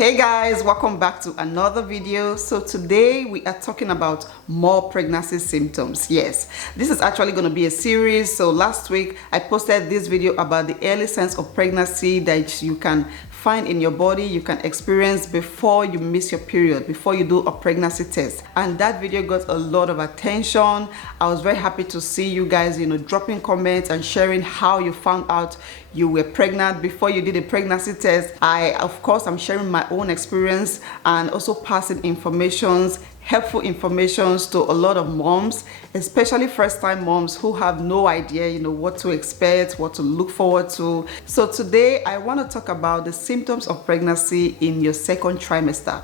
Hey guys, welcome back to another video. So today we are talking about more pregnancy symptoms. Yes, this is actually going to be a series. So last week I posted this video about the early signs of pregnancy that you can find in your body, you can experience before you miss your period, before you do a pregnancy test. And that video got a lot of attention. I was very happy to see you guys, dropping comments and sharing how you found out you were pregnant before you did a pregnancy test. Of course, I'm sharing my own experience and also passing helpful informations to a lot of moms, especially first-time moms who have no idea, what to expect, what to look forward to. So today I want to talk about the symptoms of pregnancy in your second trimester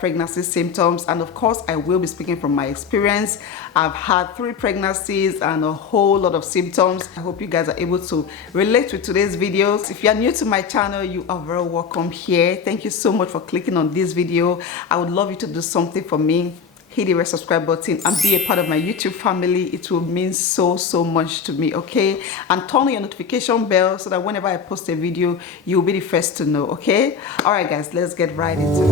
pregnancy symptoms. And of course, I will be speaking from my experience. I've had 3 pregnancies and a whole lot of symptoms. I hope you guys are able to relate with today's videos. If you are new to my channel, you are very welcome here. Thank you so much for clicking on this video. I would love you to do something for me. Hit the red subscribe button and be a part of my YouTube family. It will mean so much to me, okay? And turn on your notification bell so that whenever I post a video, you'll be the first to know, okay? All right, guys, let's get right into it.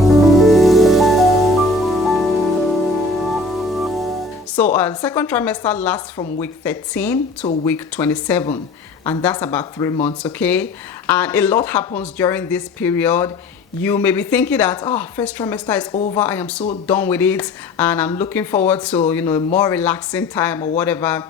So the second trimester lasts from week 13 to week 27, and that's about 3 months, okay? And a lot happens during this period. You may be thinking that, first trimester is over, I am so done with it, and I'm looking forward to, a more relaxing time or whatever.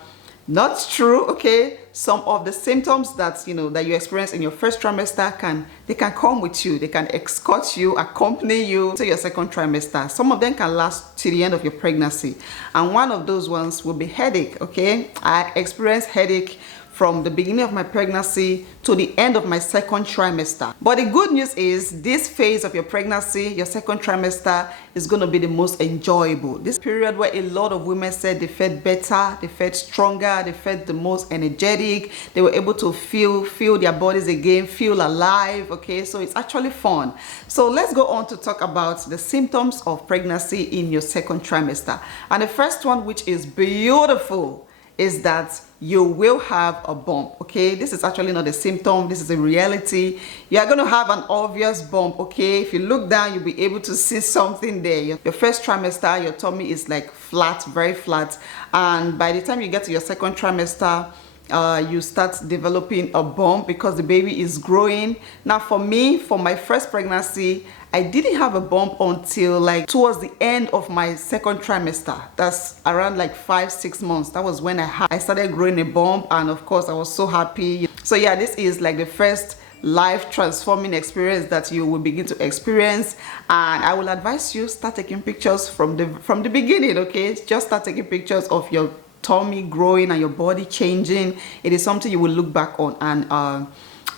Not true, okay? Some of the symptoms that, that you experience in your first trimester can come with you. They can escort you, accompany you to your second trimester. Some of them can last to the end of your pregnancy. And one of those ones will be headache, okay? I experienced headache from the beginning of my pregnancy to the end of my second trimester. But the good news is this phase of your pregnancy, your second trimester, is going to be the most enjoyable. This period where a lot of women said they felt better, they felt stronger, they felt the most energetic, they were able to feel their bodies again, feel alive, okay? So it's actually fun. So let's go on to talk about the symptoms of pregnancy in your second trimester. And the first one, which is beautiful, is that you will have a bump, okay? This is actually not a symptom, this is a reality. You are going to have an obvious bump, okay? If you look down, you'll be able to see something there. Your first trimester, your tummy is like flat, very flat. And by the time you get to your second trimester, you start developing a bump because the baby is growing. Now for me, for my first pregnancy, I didn't have a bump until like towards the end of my second trimester. That's around like 5-6 months. That was when I started growing a bump, and of course I was so happy. So yeah, this is like the first life transforming experience that you will begin to experience, and I will advise you start taking pictures from the beginning, okay? Just start taking pictures of your tummy growing and your body changing. It is something you will look back on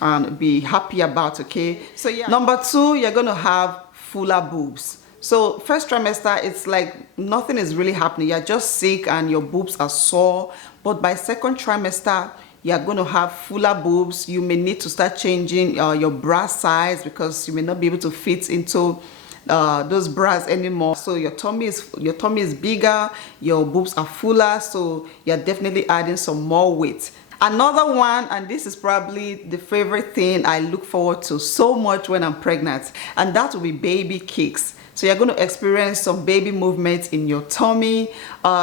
and be happy about, okay? So yeah, number 2, you're going to have fuller boobs. So first trimester, it's like nothing is really happening. You're just sick and your boobs are sore. But by second trimester, you're going to have fuller boobs. You may need to start changing your bra size because you may not be able to fit into those bras anymore. So your tummy is bigger, your boobs are fuller, so you're definitely adding some more weight. Another one, and this is probably the favorite thing I look forward to so much when I'm pregnant, and that will be baby kicks. So you're going to experience some baby movements in your tummy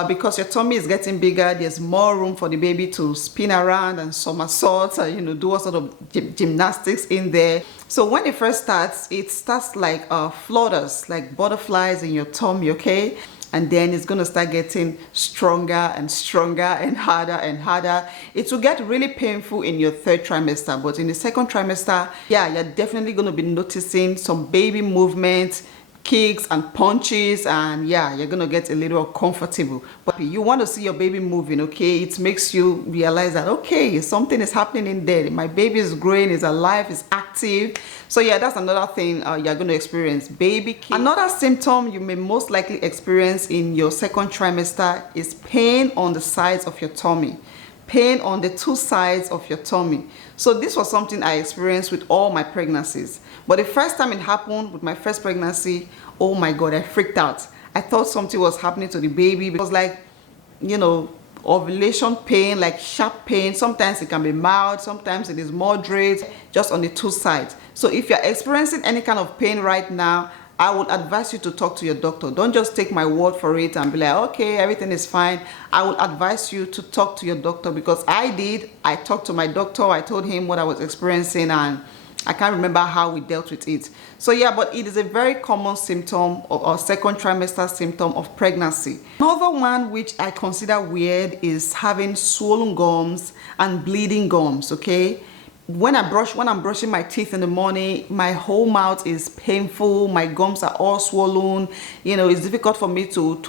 because your tummy is getting bigger. There's more room for the baby to spin around and somersault, do all sort of gymnastics in there. So when it first starts, it starts like flutters, like butterflies in your tummy, okay? And then it's going to start getting stronger and stronger and harder. It will get really painful in your third trimester, but in the second trimester, yeah, you're definitely going to be noticing some baby movements, kicks and punches, and yeah, you're gonna get a little comfortable. But you want to see your baby moving, okay? It makes you realize that, okay, something is happening in there. My baby is growing, is alive, is active. So yeah, that's another thing you're going to experience, baby kicks. Another symptom you may most likely experience in your second trimester is pain on the sides of your tummy. Pain on the 2 sides of your tummy. So this was something I experienced with all my pregnancies. But the first time it happened with my first pregnancy, oh my God, I freaked out. I thought something was happening to the baby. It was like, ovulation pain, like sharp pain. Sometimes it can be mild, sometimes it is moderate, just on the two sides. So if you're experiencing any kind of pain right now, I would advise you to talk to your doctor. Don't just take my word for it and be like, okay, everything is fine. I would advise you to talk to your doctor, because I did. I talked to my doctor. I told him what I was experiencing, and I can't remember how we dealt with it. So yeah, but it is a very common symptom or second trimester symptom of pregnancy. Another one which I consider weird is having swollen gums and bleeding gums, okay? When I'm brushing my teeth in the morning, my whole mouth is painful. My gums are all swollen. You know, it's difficult for me to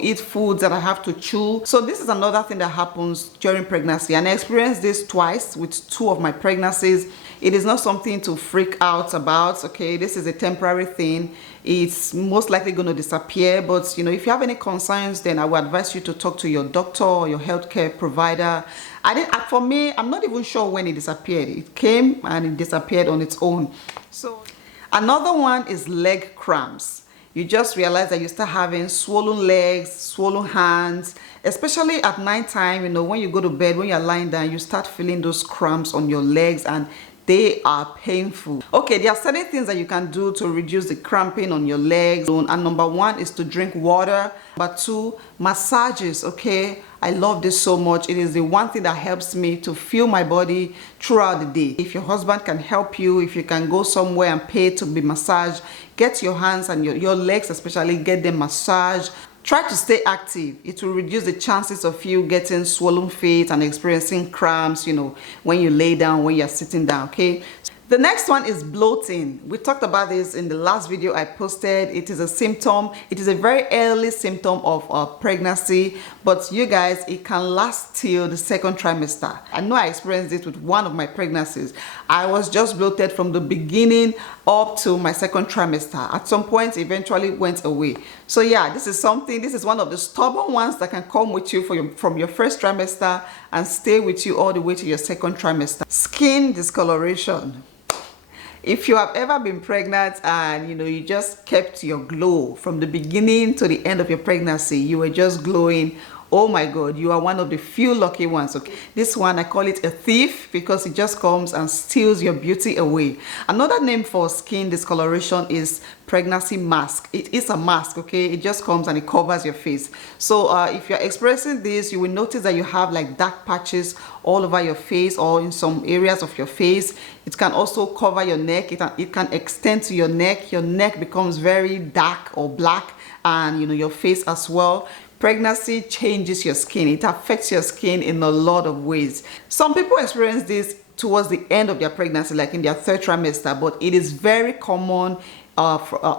eat foods that I have to chew. So this is another thing that happens during pregnancy. And I experienced this twice with 2 of my pregnancies. It is not something to freak out about, okay? This is a temporary thing. It's most likely going to disappear, but you know, if you have any concerns, then I would advise you to talk to your doctor or your healthcare provider. For me, I'm not even sure when it disappeared. It came and it disappeared on its own. So another one is leg cramps. You just realize that you start having swollen legs, swollen hands, especially at night time. You know, when you go to bed, when you're lying down, you start feeling those cramps on your legs, and they are painful. Okay, there are certain things that you can do to reduce the cramping on your legs. And number 1 is to drink water. Number 2, massages, okay? I love this so much. It is the one thing that helps me to feel my body throughout the day. If your husband can help you, if you can go somewhere and pay to be massaged, get your hands and your legs especially, get them massaged. Try to stay active. It will reduce the chances of you getting swollen feet and experiencing cramps, you know, when you lay down, when you're sitting down, okay? The next one is bloating. We talked about this in the last video I posted. It is a symptom. It is a very early symptom of pregnancy, but you guys, it can last till the second trimester. I know I experienced it with one of my pregnancies. I was just bloated from the beginning up to my second trimester. At some point, eventually went away. So yeah, this is one of the stubborn ones that can come with you from your first trimester and stay with you all the way to your second trimester. Skin discoloration. If you have ever been pregnant and you just kept your glow from the beginning to the end of your pregnancy, you were just glowing, oh my God, you are one of the few lucky ones. Okay, this one I call it a thief because it just comes and steals your beauty away. Another name for skin discoloration is pregnancy mask. It is a mask, okay? It just comes and it covers your face. So if you're experiencing this, you will notice that you have like dark patches all over your face or in some areas of your face. It can also cover your neck. It can extend to your neck. Your neck becomes very dark or black, and your face as well. Pregnancy changes your skin. It affects your skin in a lot of ways. Some people experience this towards the end of their pregnancy, like in their third trimester, but it is very common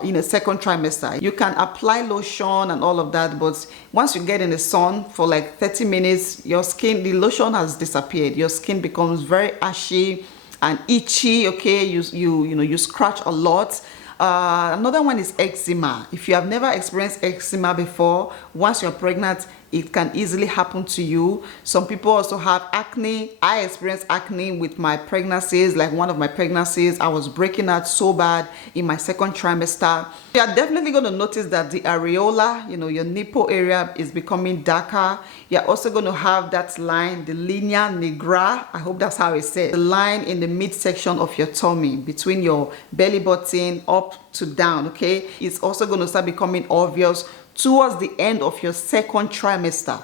in a second trimester. You can apply lotion and all of that, but once you get in the sun for like 30 minutes, your skin, the lotion has disappeared. Your skin becomes very ashy and itchy, okay? You scratch a lot. Another one is eczema. If you have never experienced eczema before, once you're pregnant, it can easily happen to you. Some people also have acne. I experienced acne with my pregnancies. Like one of my pregnancies, I was breaking out so bad in my second trimester. You are definitely going to notice that the areola, your nipple area is becoming darker. You're also going to have that line, the linea nigra. I hope that's how it's said. The line in the midsection of your tummy, between your belly button up to down, okay? It's also going to start becoming obvious towards the end of your second trimester.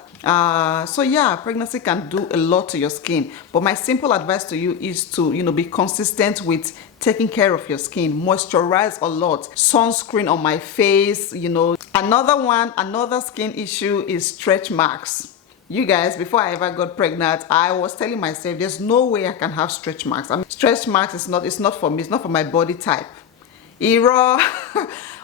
So yeah, pregnancy can do a lot to your skin, but my simple advice to you is to be consistent with taking care of your skin. Moisturize a lot, sunscreen on my face. Another skin issue is stretch marks. You guys, before I ever got pregnant, I was telling myself there's no way I can have stretch marks. I mean, stretch marks it's not for me, it's not for my body type.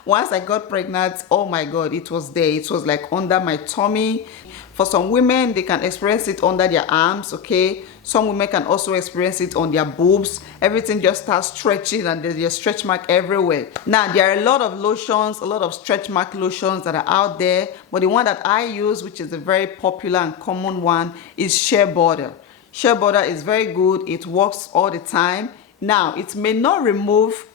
Once I got pregnant, oh my God, it was there. It was like under my tummy. For some women, they can experience it under their arms, okay? Some women can also experience it on their boobs. Everything just starts stretching and there's a stretch mark everywhere. Now, there are a lot of lotions, a lot of stretch mark lotions that are out there, but the one that I use, which is a very popular and common one, is shea butter. Shea butter is very good. It works all the time. Now, it may not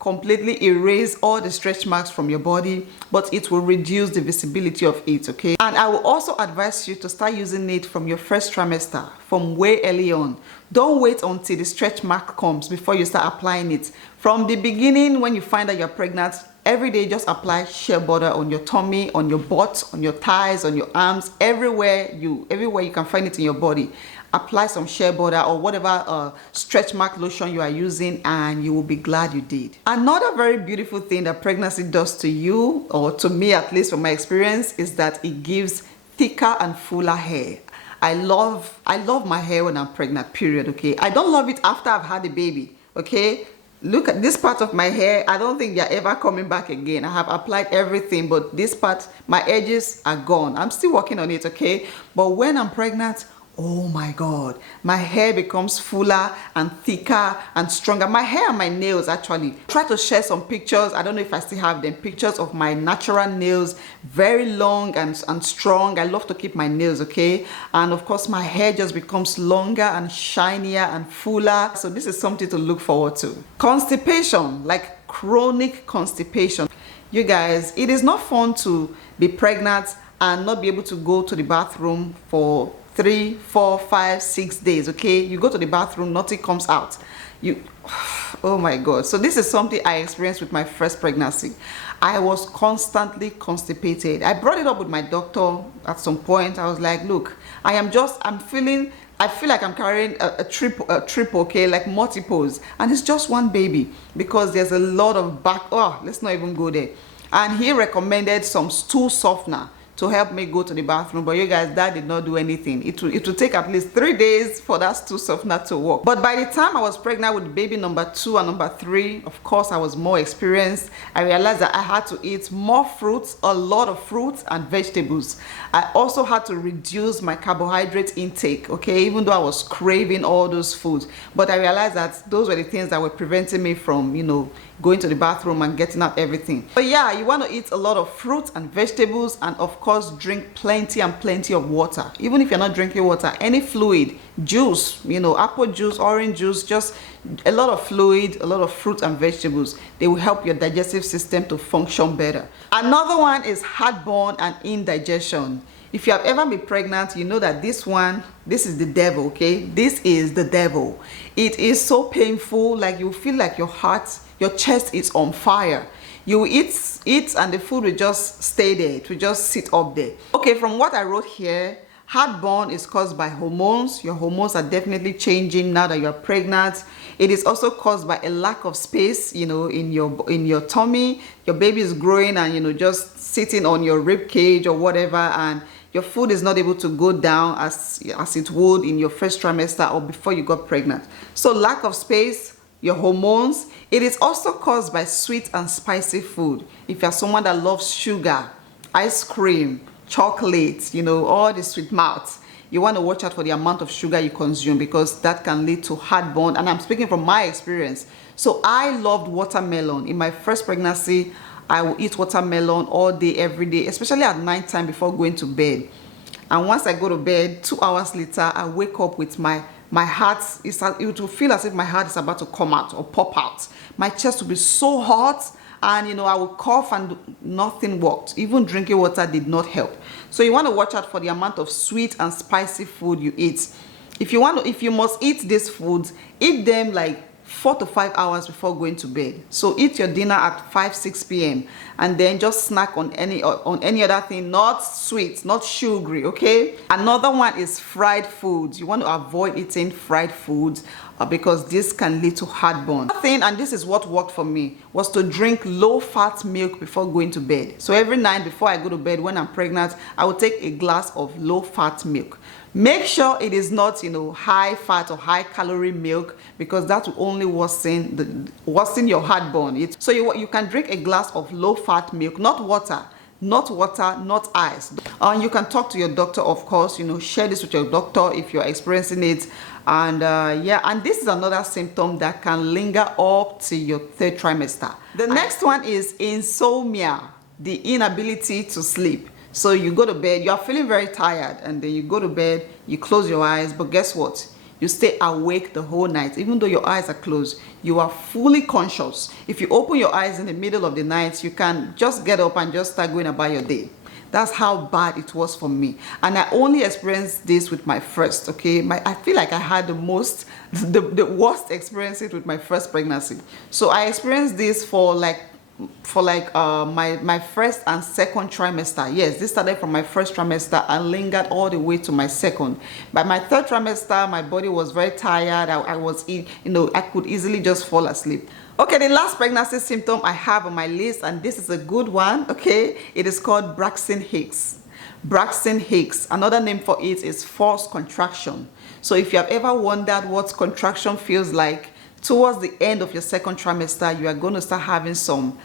completely erase all the stretch marks from your body, but it will reduce the visibility of it, okay? And I will also advise you to start using it from your first trimester, from way early on. Don't wait until the stretch mark comes before you start applying it. From the beginning, when you find that you're pregnant, every day just apply shea butter on your tummy, on your butt, on your thighs, on your arms, everywhere you can find it in your body. Apply some shea butter or whatever stretch mark lotion you are using, and you will be glad you did. Another very beautiful thing that pregnancy does to you, or to me at least from my experience, is that it gives thicker and fuller hair. I love my hair when I'm pregnant, period, okay? I don't love it after I've had a baby, okay? Look at this part of my hair. I don't think they're ever coming back again. I have applied everything, but this part, my edges are gone. I'm still working on it, okay? But when I'm pregnant, oh my God, my hair becomes fuller and thicker and stronger. My hair and my nails, actually. Try to share some pictures. I don't know if I still have them. Pictures of my natural nails, very long and strong. I love to keep my nails, okay? And of course, my hair just becomes longer and shinier and fuller. So this is something to look forward to. Constipation, like chronic constipation. You guys, it is not fun to be pregnant and not be able to go to the bathroom for 3, 4, 5, 6 days, okay? You go to the bathroom, nothing comes out. Oh my God. So this is something I experienced with my first pregnancy. I was constantly constipated. I brought it up with my doctor at some point. I was like, look, I feel like I'm carrying a triple, okay, like multiples, and it's just one baby, because there's a lot of let's not even go there. And he recommended some stool softener to help me go to the bathroom, but you guys, that did not do anything. It will take at least 3 days for that stool softener to work. But by the time I was pregnant with baby number 2 and number 3, of course I was more experienced. I realized that I had to eat more fruits, a lot of fruits and vegetables. I also had to reduce my carbohydrate intake, okay, even though I was craving all those foods. But I realized that those were the things that were preventing me from, going to the bathroom and getting out everything. But yeah, you want to eat a lot of fruits and vegetables, and of course drink plenty of water. Even if you're not drinking water, any fluid, juice, apple juice, orange juice, just a lot of fluid, a lot of fruits and vegetables. They will help your digestive system to function better. Another one is heartburn and indigestion. If you have ever been pregnant, you know that this is the devil, okay? This is the devil. It is so painful, like you feel like your chest is on fire. You eat and the food will just stay there. It will just sit up there. Okay, from what I wrote here, heartburn is caused by hormones. Your hormones are definitely changing now that you're pregnant. It is also caused by a lack of space, in your tummy. Your baby is growing and, just sitting on your rib cage or whatever, and your food is not able to go down as it would in your first trimester or before you got pregnant. So lack of space, your hormones. It is also caused by sweet and spicy food. If you're someone that loves sugar, ice cream, chocolate, all the sweet mouths, you want to watch out for the amount of sugar you consume, because that can lead to heartburn. And I'm speaking from my experience. So I loved watermelon. In my first pregnancy, I will eat watermelon all day, every day, especially at night time before going to bed. And once I go to bed, 2 hours later, I wake up with my heart, it will feel as if my heart is about to come out or pop out. My chest will be so hot, and I will cough and nothing worked. Even drinking water did not help. So you want to watch out for the amount of sweet and spicy food you eat. If you must eat these foods, eat them like 4 to 5 hours before going to bed. So eat your dinner at 5-6 p.m. and then just snack on any other thing, not sweet, not sugary, okay? Another one is fried foods. You want to avoid eating fried foods because this can lead to heartburn. Another thing, and this is what worked for me, was to drink low-fat milk before going to bed. So every night before I go to bed when I'm pregnant, I will take a glass of low-fat milk. Make sure it is not, high fat or high calorie milk, because that will only worsen your heartburn. So you can drink a glass of low fat milk, not water, not ice. You can talk to your doctor, of course, share this with your doctor if you're experiencing it. And and this is another symptom that can linger up to your 3rd trimester. The next one is insomnia, the inability to sleep. So you go to bed, you are feeling very tired, and then you go to bed, you close your eyes, but guess what? You stay awake the whole night. Even though your eyes are closed, you are fully conscious. If you open your eyes in the middle of the night, you can just get up and just start going about your day. That's how bad it was for me. And I only experienced this with my first, okay? I feel like I had the worst experience with my first pregnancy. So I experienced this for my first and second trimester. Yes, this started from my first trimester and lingered all the way to my second. By my third trimester, my body was very tired. I could easily just fall asleep. Okay, the last pregnancy symptom I have on my list, and this is a good one, okay? It is called Braxton Hicks. Braxton Hicks, another name for it is forced contraction. So if you have ever wondered what contraction feels like, towards the end of your second trimester, you are going to start having some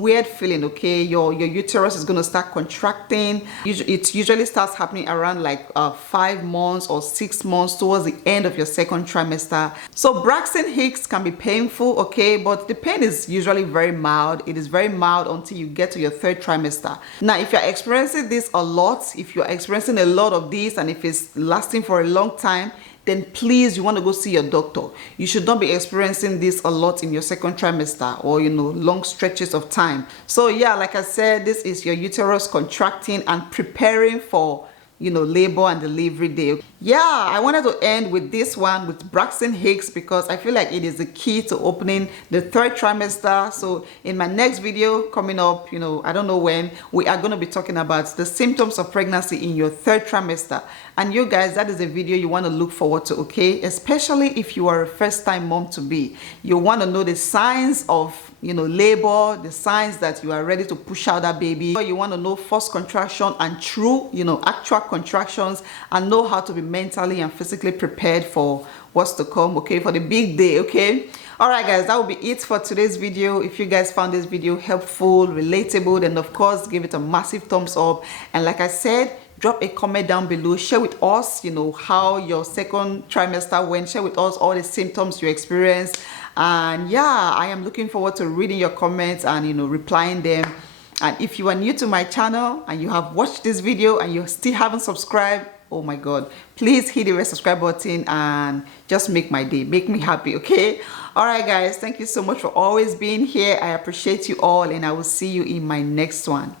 weird feeling, okay? Your uterus is going to start contracting. It usually starts happening around like 5 months or 6 months towards the end of your second trimester. So Braxton Hicks can be painful, okay? But the pain is usually very mild. It is very mild until you get to your third trimester. Now, if you're experiencing this a lot, if you're experiencing a lot of this, and if it's lasting for a long time, then please, you want to go see your doctor. You should not be experiencing this a lot in your second trimester or, long stretches of time. So yeah, like I said, this is your uterus contracting and preparing for, labor and delivery day. Yeah, I wanted to end with this one with Braxton Hicks because I feel like it is the key to opening the third trimester. So in my next video coming up, I don't know when, we are going to be talking about the symptoms of pregnancy in your third trimester. And you guys, that is a video you want to look forward to, okay? Especially if you are a first-time mom to be. You want to know the signs of, labor, the signs that you are ready to push out that baby. You want to know forced contraction and true, actual contractions, and know how to be mentally and physically prepared for what's to come, okay? For the big day, okay? All right, guys, that will be it for today's video. If you guys found this video helpful, relatable, then of course, give it a massive thumbs up. And like I said, drop a comment down below. Share with us, how your second trimester went. Share with us all the symptoms you experienced. And yeah, I am looking forward to reading your comments and, replying them. And if you are new to my channel and you have watched this video and you still haven't subscribed, oh my God, please hit the red subscribe button and just make my day, make me happy, okay? All right, guys, thank you so much for always being here. I appreciate you all, and I will see you in my next one.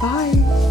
Bye.